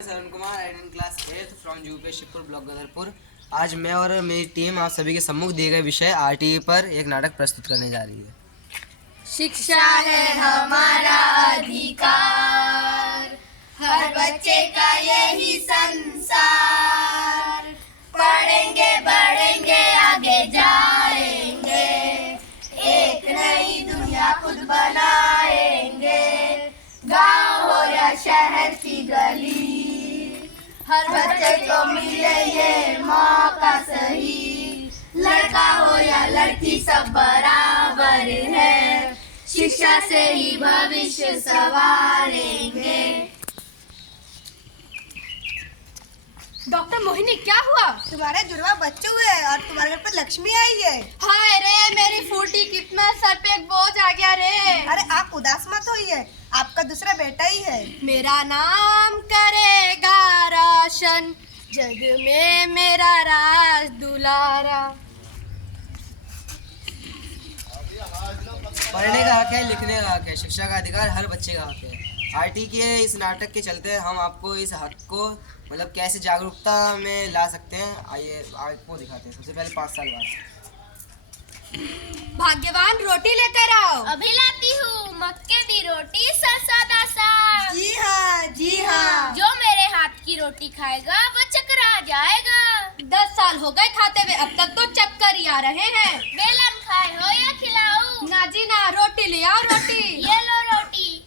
Saran Kumar in class 8 from UP Shivpur block Gadarpur. आज मैं और मेरी टीम आप सभी के सम्मुख दिए गए विषय आरटीई पर एक नाटक प्रस्तुत करने जा रही है। शिक्षा है हमारा अधिकार, हर बच्चे का यही संसार। पढ़ेंगे बढ़ेंगे आगे जाएंगे, एक नई दुनिया खुद बनाएंगे। गांव हो या शहर की गली, हर बच्चे को मिले ये मौका सही। लड़का हो या लड़की सब बराबर है, शिक्षा से ही भविष्य संवारेंगे। डॉक्टर मोहिनी, क्या हुआ? तुम्हारे जुड़वा बच्चे हुए और तुम्हारे घर पर लक्ष्मी आई है। हाय रे, मेरी फूटी कितना सर पे एक बोझ आ गया रे। अरे आप उदास मत होइए, आपका दूसरा बेटा ही है। मेरा नाम करेगा रोशन, जग में मेरा राज दुलारा। पढ़ने का हक है, लिखने का हक है, शिक्षा का अधिकार हर बच्चे का हक है। आरटी के इस नाटक के चलते हम आपको इस हक को कैसे जागरूकता में ला सकते हैं, आइए आपको दिखाते हैं। सबसे पहले 5 साल बाद भाग्यवान रोटी लेकर आओ। अभी लाती हूँ, मक्के दी रोटी सादा सा। जी हाँ, जी हाँ। जो मेरे हाथ की रोटी खाएगा वो चकरा जाएगा। 10 साल हो गए खाते हुए, अब तक तो चक्कर ही आ रहे हैं। बेलन खाए हो या खिलाऊं? ना जी ना, रोटी ले आओ रोटी। ये लो रोटी।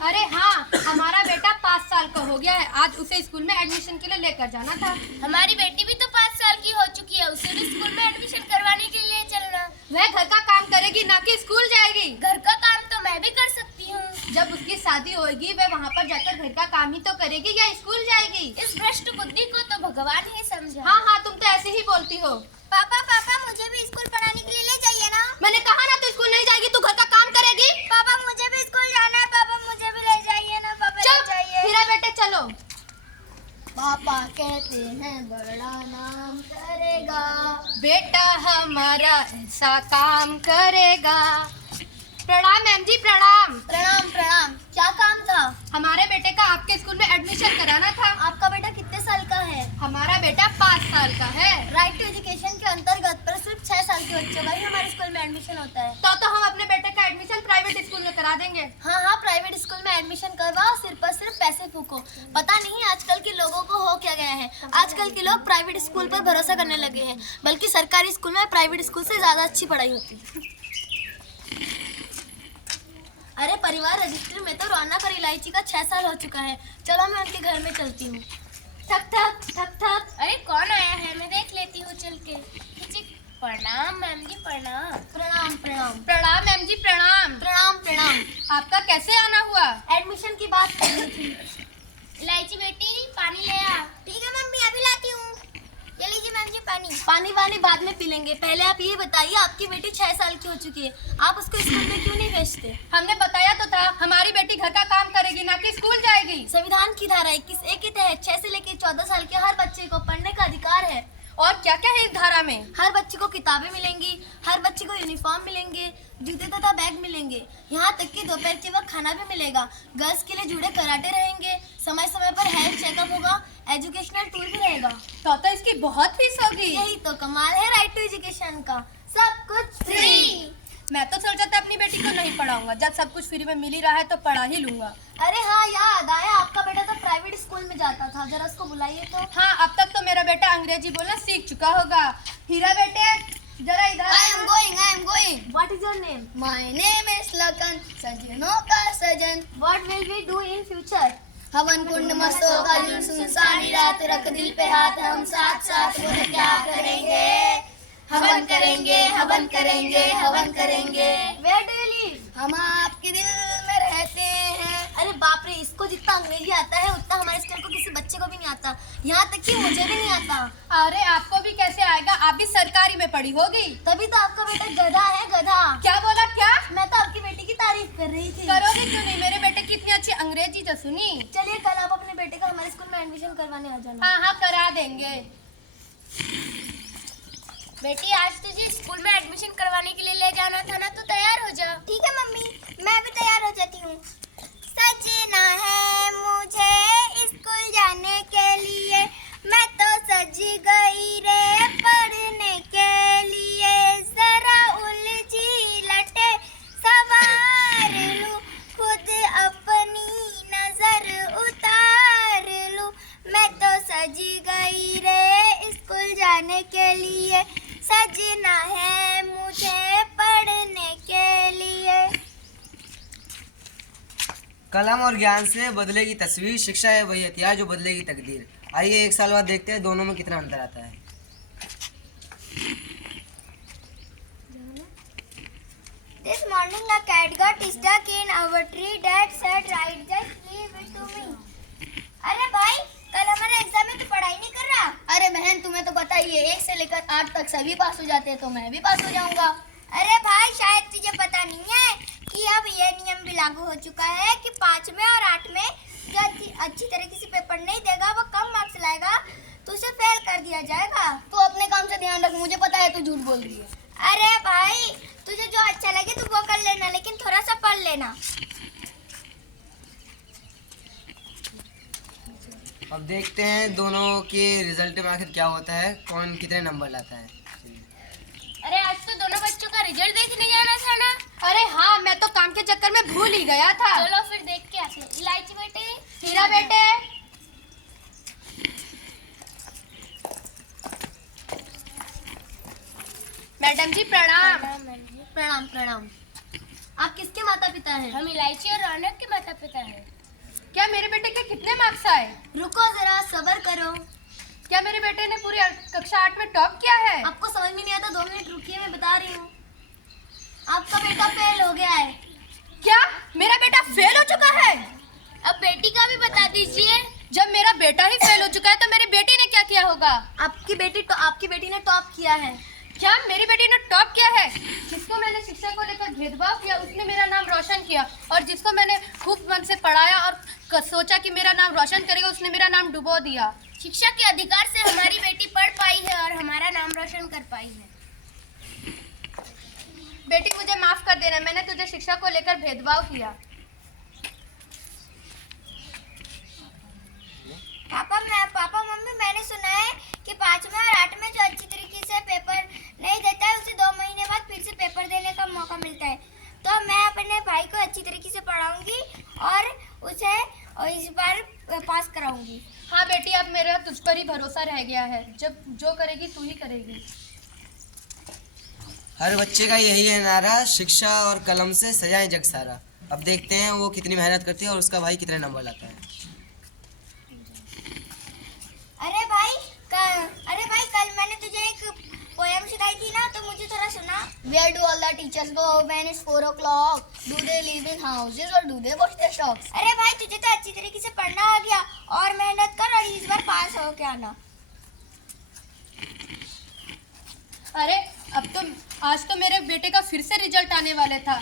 अरे हाँ, हमारा बेटा 5 साल का हो गया है, आज उसे स्कूल में एडमिशन के लिए लेकर जाना था। हमारी बेटी भी तो 5 साल की हो चुकी है, उसे भी स्कूल में एडमिशन करवाने के लिए चलना। वह घर का काम करेगी, ना कि स्कूल जाएगी। घर का काम तो मैं भी कर सकती हूँ। जब उसकी शादी होगी, वह वहाँ पर जाकर घर का काम ही तो करेगी या स्कूल जाएगी? इस भ्रष्ट बुद्धि को तो भगवान ही समझा। हाँ हाँ, तुम तो ऐसे ही बोलती हो। पापा पापा, मुझे भी स्कूल पढ़ाने के लिए ले जाइए ना। मैंने कहा ना, तू स्कूल नहीं जाएगी, तू घर का काम करेगी। पापा मुझे भी स्कूल जाना है, पापा मुझे भी ले जाइए ना, पापा ले चुप, जाइए। हीरा बेटे चलो। पापा कहते हैं बड़ा नाम करेगा, बेटा हमारा ऐसा काम करेगा। प्रणाम मैम जी, प्रणाम। प्रणाम प्रणाम। क्या काम था? हमारे बेटे का आपके स्कूल में एडमिशन कराना था। आपका बेटा कितने साल का है? हमारा बेटा 5 साल का है। राइट टू एजुकेशन के अंतर्गत पर सिर्फ 6 साल के बच्चों का ही हमारे स्कूल में एडमिशन होता है। तो हम अपने बेटे का एडमिशन प्राइवेट स्कूल में करा देंगे। हाँ हाँ, प्राइवेट स्कूल में एडमिशन करवाओ, सिर्फ पर सिर्फ पैसे फूको। पता नहीं आजकल के लोगों को हो क्या गया है, आजकल के लोग प्राइवेट स्कूल पर भरोसा करने लगे हैं, बल्कि सरकारी स्कूल में प्राइवेट स्कूल से ज्यादा अच्छी पढ़ाई होती है। अरे परिवार रजिस्टर में तो रौनक और इलायची का 6 साल हो चुका है, चलो मैं उनके घर में चलती हूँ। ठक ठक ठक ठक। अरे कौन आया है, मैं देख लेती हूँ चल के। प्रणाम मैम जी, प्रणाम। प्रणाम प्रणाम। प्रणाम मैम जी, प्रणाम। प्रणाम प्रणाम। आपका कैसे आना हुआ? एडमिशन की बात करनी थी। इलायची बेटी, पानी ले आ। ठीक है मम्मी, अभी लाती हूँ। ये लीजिए मैम जी पानी। पानी वानी बाद में पी लेंगे, पहले आप ये बताइए, आपकी बेटी 6 साल की हो चुकी है, आप उसको स्कूल में क्यों नहीं भेजते? हमने बताया तो था, हमारी बेटी घर का काम करेगी, ना कि स्कूल जाएगी। संविधान की धारा 21A के तहत 6 से लेकर 14 साल के हर बच्चे को पढ़ने का अधिकार है। और क्या क्या है इस धारा में? हर बच्चे को किताबें मिलेंगी, हर बच्चे को यूनिफॉर्म मिलेंगे, जूते तथा बैग मिलेंगे, यहाँ तक कि दोपहर के वक्त खाना भी मिलेगा। गर्ल्स के लिए जुड़े कराटे रहेंगे, समय समय पर हेल्थ चेकअप होगा, एजुकेशनल टूर भी रहेगा। तो इसकी बहुत फीस होगी। यही तो कमाल है राइट टू एजुकेशन का, सब कुछ फ्री। मैं तो सोचा था अपनी बेटी को नहीं पढ़ाऊंगा, जब सब कुछ फ्री में मिल ही रहा है तो पढ़ा ही लूंगा। अरे हाँ याद आया, आपका बेटा तो प्राइवेट स्कूल में जाता था, जरा उसको बुलाइए तो। हाँ, अब तक तो मेरा बेटा अंग्रेजी बोलना सीख चुका होगा। हीरा बेटे जरा इधर। I am going. What is your name? My name is Lakan, सजनों का सजन। What will we do in future? हवन कुंड मस्तों का जुलूस, सारी रात रख दिल पे हाथ, हम साथ साथ बोले क्या करेंगे? हवन करेंगे, हवन करेंगे, हवन करेंगे। Where do you live? हम आपके दिल में रहते हैं। अरे बाप रे, इसको जितना अंग्रेजी आता है उतना हमारे स्कूल को किसी बच्चे को भी नहीं आता, यहाँ तक कि मुझे भी नहीं आता। अरे आपको भी कैसे आएगा, आप भी सरकारी में पढ़ी होगी। तभी तो आपका बेटा गधा है, गधा। क्या बोला? क्या? मैं तो आपकी बेटी की तारीफ कर रही थी। करोगी क्यों नहीं, मेरे बेटे की इतनी अच्छी अंग्रेजी तो सुनी। चलिए कल आप अपने बेटे का हमारे स्कूल में एडमिशन करवाने आ जाना। हाँ हाँ, करा देंगे। बेटी, आज तुझे स्कूल में एडमिशन करवाने के लिए ले जाना था ना, तो तैयार हो जा। ठीक है मम्मी, मैं भी तैयार हो जाती हूँ। सजना है मुझे स्कूल जाने के लिए, मैं तो सज गई रे पढ़ने के लिए, जरा उलझी लटे सवार लूं, खुद अपनी नजर उतार लूं, मैं तो सज गई रे स्कूल जाने के लिए, सजना है मुझे पढ़ने के लिए। कलम और ज्ञान से बदलेगी तस्वीर, शिक्षा है वही हथियार जो बदलेगी तकदीर। आइए एक साल बाद देखते हैं दोनों में कितना अंतर आता है। This morning a cat got stuck in our tree. Dad said, "Right, just leave it to me." अरे भाई, कल हमारा एग्जाम है, तू पढ़ाई नहीं कर रहा? अरे बहन, तुम्हें तो पता ही है 1 से लेकर 8 तक सभी पास हो जाते हैं, तो मैं भी पास हो जाऊंगा। अरे भाई, शायद तुझे पता नहीं है कि अब ये नियम भी लागू हो चुका है कि 5 में और 8 में जो अच्छी तरीके से पेपर नहीं देगा, वो कम मार्क्स लाएगा तो उसे फेल कर दिया जाएगा। तू अपने काम से ध्यान रख, मुझे पता है तू झूठ बोल रही है। अरे भाई, तुझे जो अच्छा लगे तू वो कर लेना, लेकिन थोड़ा सा पढ़ लेना। अब देखते हैं दोनों के रिजल्ट में आखिर क्या होता है, कौन कितने नंबर लाता है। अरे आज तो दोनों बच्चों का रिजल्ट देखने जाना था ना? अरे हाँ, मैं तो काम के चक्कर में भूल ही गया था। चलो फिर देख के आते हैं। इलायची बेटे, हीरा बेटे, मैडम जी प्रणाम। प्रणाम प्रणाम। आप किसके माता पिता हैं? हम इलायची और रौनक के माता पिता हैं। क्या मेरे बेटे के कितने मार्क्स आए? रुको जरा, सब्र करो। क्या मेरे बेटे ने पूरी कक्षा 8 में टॉप किया है? आपको समझ में नहीं आता, 2 मिनट रुकिए, मैं बता रही हूँ। आपका बेटा फेल हो गया है। क्या मेरा बेटा फेल हो चुका है? अब बेटी का भी बता दीजिए। जब मेरा बेटा ही फेल हो चुका है तो मेरी बेटी ने क्या किया होगा? आपकी बेटी ने टॉप किया है। क्या मेरी बेटी ने टॉप किया है? जिसको मैंने शिक्षा को लेकर भेदभाव किया उसने मेरा नाम रोशन किया, और जिसको मैंने खूब मन से पढ़ाया और सोचा कि मेरा नाम रोशन करेगा, उसने मेरा नाम डुबो दिया। शिक्षा के अधिकार से हमारी बेटी पढ़ पाई है और हमारा नाम रोशन कर पाई है। बेटी मुझे माफ कर देना, मैंने तुझे शिक्षा को लेकर भेदभाव किया। पापा मम्मी, मैंने सुना है कि 5 में और 8 में जो अच्छी तरीके से पेपर नहीं देता है उसे 2 महीने बाद फिर से पेपर देने का मौका मिलता है। तो मैं अपने भाई को अच्छी तरीके से पढ़ाऊंगी और उसे इस बार पास कराऊंगी। हाँ बेटी, अब मेरा तुझ पर ही भरोसा रह गया है, जब जो करेगी तू ही करेगी। हर बच्चे का यही है नारा, शिक्षा और कलम से सजाएं जग सारा। अब देखते हैं वो कितनी मेहनत करती है और उसका भाई कितने नंबर लाता है। अरे भाई, कल मैंने तुझे एक पोएम सिखाई थी ना, तो मुझे थोड़ा सुना। Where do all the teachers go when it's 4 o'clock? Do they live in houses or do they wash their socks? अरे भाई, तुझे तो अच्छी तरीके से पढ़ना आ गया, और मेहनत कर और इस बार पास हो के आना। अरे अब तो आज तो मेरे बेटे का फिर से रिजल्ट आने वाले था,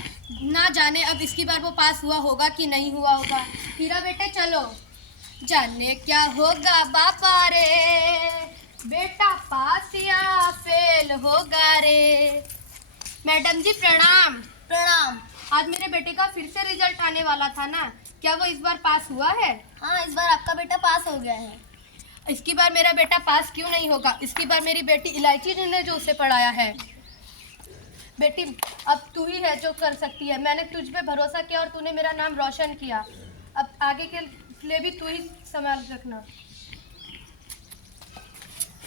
ना जाने अब इसकी बार वो पास हुआ होगा कि नहीं हुआ होगा। हीरा बेटे चलो, जाने क्या होगा बापा रे, बेटा पास या फेल होगा रे। मैडम जी प्रणाम। प्रणाम। आज मेरे बेटे का फिर से रिजल्ट आने वाला था ना, क्या वो इस बार पास हुआ है? हाँ, इस बार आपका बेटा पास हो गया है। इसकी बार मेरा बेटा पास क्यों नहीं होगा? इसकी बार मेरी बेटी इलायची जी ने जो उसे पढ़ाया है। बेटी अब तू ही है जो कर सकती है, मैंने तुझ पे भरोसा किया और तूने मेरा नाम रोशन किया, अब आगे के लिए भी तू ही संभाल रखना।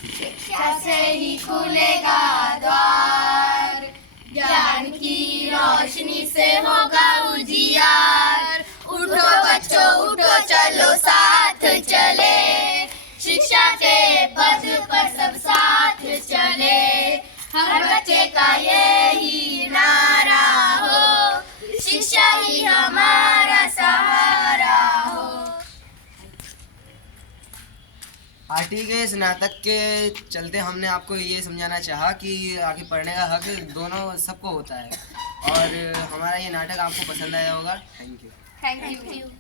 शिक्षा से ही खुलेगा द्वार, ज्ञान की रोशनी से होगा उजियार। उठो बच्चों उठो, चलो साथ चले, शिक्षा के पथ पर सब साथ चले। हर बच्चे का यही नारा हो, शिक्षा ही हमारा सहारा हो। आरटी के स्नातक के चलते हमने आपको ये समझाना चाहा कि आगे पढ़ने का हक दोनों सबको होता है, और हमारा ये नाटक आपको पसंद आया होगा। Thank you. Thank you.